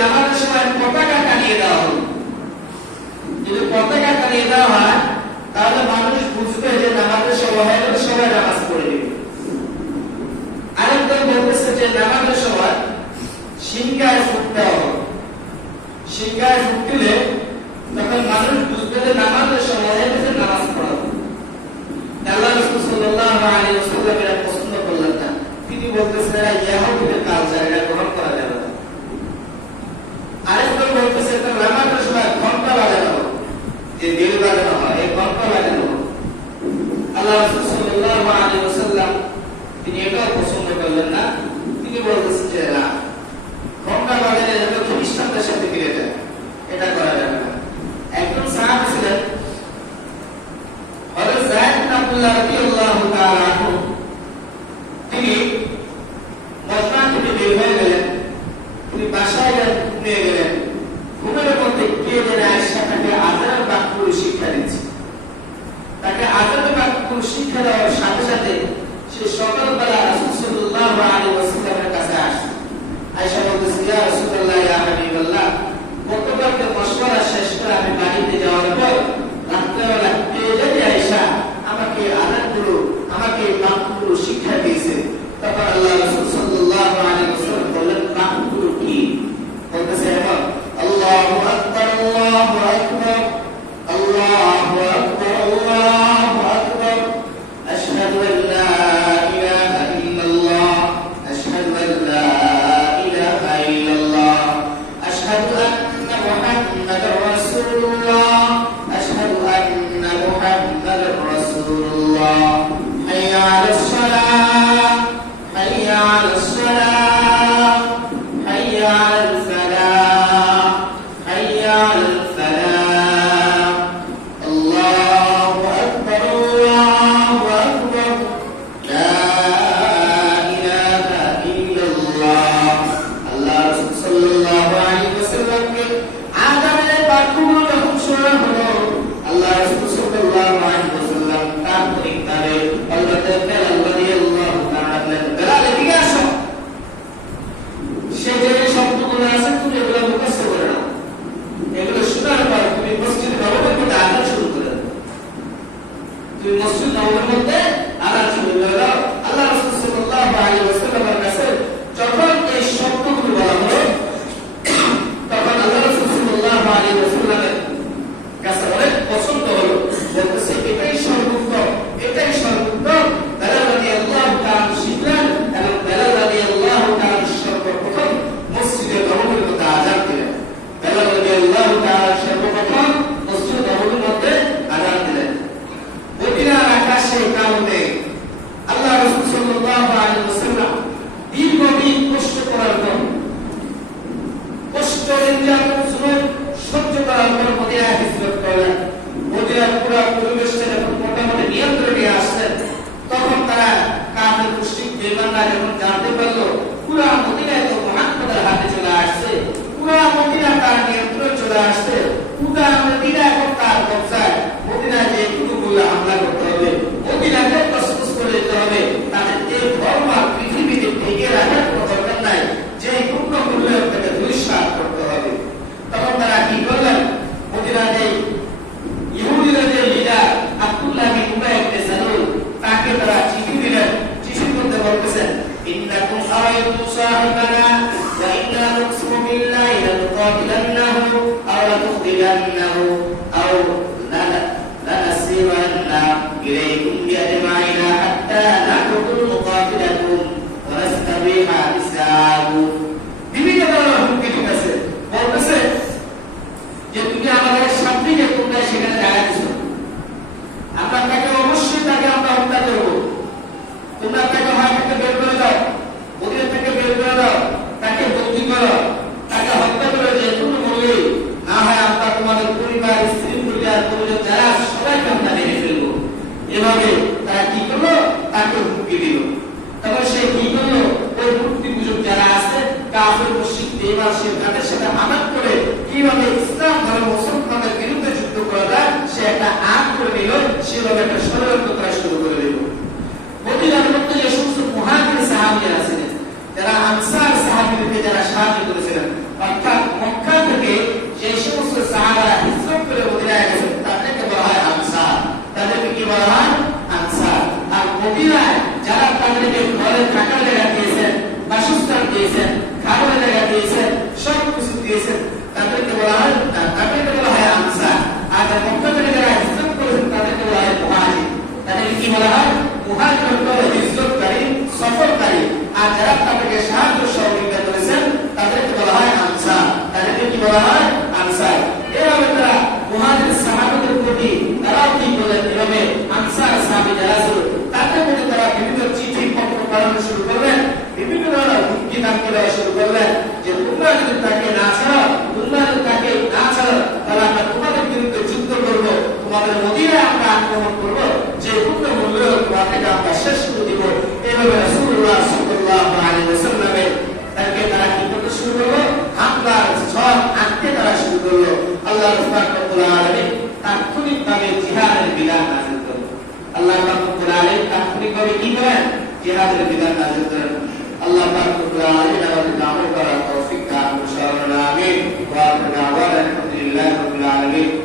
নামাজের সময় পতাকা টানিয়ে দেওয়া হলো। যদি পতাকা টানিয়ে দেওয়া হয় তাহলে মানুষ বুঝবে যে নামাজের সময় হয়ে গেলে সবাই নামাজ পড়ে দিবে। আরেকজন বলতেছে যে নামাজের সময় সিংহায় ফুঁক দেওয়া হবে। সিংহায় ফুঁক দিলে তখন মানুষ বুঝবে যে নামাজের সময় হয়ে গেছে, নামাজ পড়া হবে। আল্লাহ রাসূল সাল্লাল্লাহু আলাইহি ওয়াসাল্লাম এর পছন্দ করলেন না। তিনি বলতেছেন এটা ইহুদিদের কালচার, এটা গ্রহণ করা যাবে না। আরেকজন বলতেছে এটা নামাজের সময় ঘন্টা বাজানো হবে, যে বেল বাজানো হয় এই ঘন্টা বাজানো হবে। আল্লাহ রাসূল সাল্লাল্লাহু আলাইহি ওয়াসাল্লাম তিনি এটাও পছন্দ করলেন না। তিনি বলতেছেন যে না, ঘন্টা বাজালে যেন খ্রিস্টানদের সাথে মিলে যায়, এটা করা যাবে না। একজন সাহাবী ছিলেন হযরত যায়েদ বিন আব্দুল্লাহ রাদিয়াল্লাহু তাআলা আনহু। তিনি মসজিদ থেকে বের হয়ে গেলেন, তিনি বাসায় নিয়ে গেলেন। ঘুমের মধ্যে কে যেন আয়েশা তাকে আযানের বাক্য শিক্ষা দিচ্ছে। তাকে আযানের বাক্য শিক্ষা দেওয়ার সাথে সাথে সে সকালবেলা রাসূল সাল্লাল্লাহু আলাইহি ওয়াসাল্লামের কাছে আসে। আয়েশা বলতেছে, ইয়া রাসূলুল্লাহ, ইয়া হাবিবাল্লাহ, গতকালকে মশওয়ারা শেষ করে আমি বাড়িতে যাওয়ার পর রাত্রেবেলা কে জানি আয়েশা আমাকে আযানগুলো, আমাকে বাক্যগুলো শিক্ষা দিয়েছে। তখন আল্লাহ রাসূল সাল্লাল্লাহু আলাইহি ওয়াসাল্লাম বললেন, বাক্যগুলো কি? বলতেছে আল্লাহু আকবার, আল্লাহু আকবার, আল্লাহু আকবার, আল্লাহু আকবার, আশহাদু আন লা ইলাহা ইল্লাল্লাহ, আশহাদু আন লা ইলাহা ইল্লাল্লাহ, আশহাদু আন্না মুহাম্মাদার রাসূলুল্লাহ, আশহাদু আন্না মুহাম্মাদার রাসূলুল্লাহ, হাইয়া আলাস সালাহ, হাইয়া আলাস সালাহ, হাইয়া আলাল ফালাহ, হাইয়া আলাল ফালাহ, আল্লাহু আকবার, আল্লাহু আকবার, লা ইলাহা ইল্লাল্লাহ। আল্লাহ রাসূল সাল্লাল্লাহু আলাইহি ওয়াসাল্লামকে আযানের বাক্যগুলো যখন শোনা হলো, আল্লাহ রাসূল সাল্লাল্লাহু আলাইহি ওয়াসাল্লাম তার পরিবারে হযরত বেলাল রাদিয়াল্লাহু তাআলা বলেন, বেলাল এদিকে আসো। সে যে শব্দগুলো আছে তুমি এগুলো মুখস্থ করে নাও। এগুলো শোনার পর তুমি মসজিদ নববীর মধ্যে আযান শুরু করে দাও। তুমি মসজিদ নববীর মধ্যে আযান শুরু করে দাও। আল্লাহ রাসূল সাল্লাল্লাহু আলাইহি ওয়াসাল্লামের কাছে যখন এই শব্দগুলো বলা হলো, তখন আল্লাহ রাসূল সাল্লাল্লাহু আলাইহি ওয়াসাল্লামের কাছে অনেক পছন্দ হলো। বলতেছে এটাই সর্বোত্তম, এটাই সর্বোত্তম। বেলাল রাদিয়াল্লাহু তাআলা শিখলেন এবং বেলাল রাদিয়াল্লাহু তাআলা সর্বপ্রথম মসজিদে নববীর মধ্যে আযান দিলেন। বেলাল রাদিয়াল্লাহু তাআলা সর্বপ্রথম মসজিদে নববীর মধ্যে আযান দিলেন। মদিনার আকাশে কারণে আল্লাহ রাসূল সাল্লাল্লাহু আলাইহি ওয়াসাল্লাম দীর্ঘদিন কষ্ট করার পর, কষ্ট নির্যাতন সহ্য করার পর মদিনায় হিজরত করলেন। মদিনার পুরো পরিবেশটা যখন মোটামুটি নিয়ন্ত্রণে আসলেন, তখন তারা কাফের মুশরিক বেঈমানরা যখন জানতে পারলো পুরো মদিনায় তো মুহাম্মদের হাতে চলে আসছে, পুরো মদিনা তার নিয়ন্ত্রণে চলে আসছে, পুরো মদিনা এখন তার কবজায়, মদিনায় যে কুতুবগুলো হামলা করতে হবে, মদিনাকে তসতস করে দিতে হবে, তাদের এই ধর্ম পৃথিবীতে ঢেকে রাখার কোনো দরকার নাই, যে কোনো মূল্যে তাকে দুঃসাত করতে হবে। তখন তারা কি করলেন? মদিনার যে ইহুদিরা যে লিডার আব্দুল্লাহ বিন উবাই ইবনে সালুল, তাকে তারা চিঠি দিলেন। চিঠির মধ্যে বলতেছেন, ইন্নাকুম আরাইতু সাহিবানা ওয়া ইন্না নুকসিমু বিল্লাহি লানুকাতিলান্নাহু আও লাতুখদিলান্নাহু আও লানাসিরান্না ইলাইকুম বিআজমাইনা হাত্তা নাকুতুল মুকাতিলাকুম ওয়া নাস্তাবিহা নিসাবুকুম। বিভিন্ন ধরনের হুমকি দিতেছে, বলতেছে যে তুমি আমাদের সামনে যে তোমরা সেখানে জায়গা দিছো, আমরা তাকে অবশ্যই তাকে আমরা হত্যা করবো। তোমরা তাকে হয় থেকে বের করে দাও, মদিনা থেকে বের করে দাও, তাকে বন্দী করো, তাকে হত্যা করে যে কোনো মূল্যে না হয় আমরা তোমাদের পরিবার, স্ত্রী পরিবার, পরিজন যারা সবাইকে আমরা মেরে ফেলবো। এভাবে তারা কি করলো? তাকে হুমকি দিল। তখন সে কি করলো? ওই মূর্তি পূজক যারা আছে, কাফের মুশরিক বেঈমান, সে তাদের সাথে আঘাত করে কিভাবে ইসলাম ধর্ম মুসলমানদের বিরুদ্ধে যুদ্ধ করা যায় সে একটা আগ করে নিল, সেভাবে একটা ষড়যন্ত্র করা শুরু করে দিল। মদিনার মধ্যে যে সমস্ত মুহাজির সাহাবীরা ছিলেন, যারা আনসার সাহাবীদেরকে যারা সাহায্য করেছিলেন, অর্থাৎ পাক রব্বুল আলামিন তাৎক্ষণিকভাবে জিহাদের বিধান নাযিল করেন। আল্লাহ পাক রব্বুল আলামিন তাৎক্ষণিকভাবে কি করেন? জিহাদের বিধান নাযিল করেন। আল্লাহ পাক রব্বুল আলামিন আমাদের আমল করার তৌফিক দান করুন। আমিন। ওয়া আখিরু দাওয়ানা আলহামদুলিল্লাহি রাব্বিল আলামিন।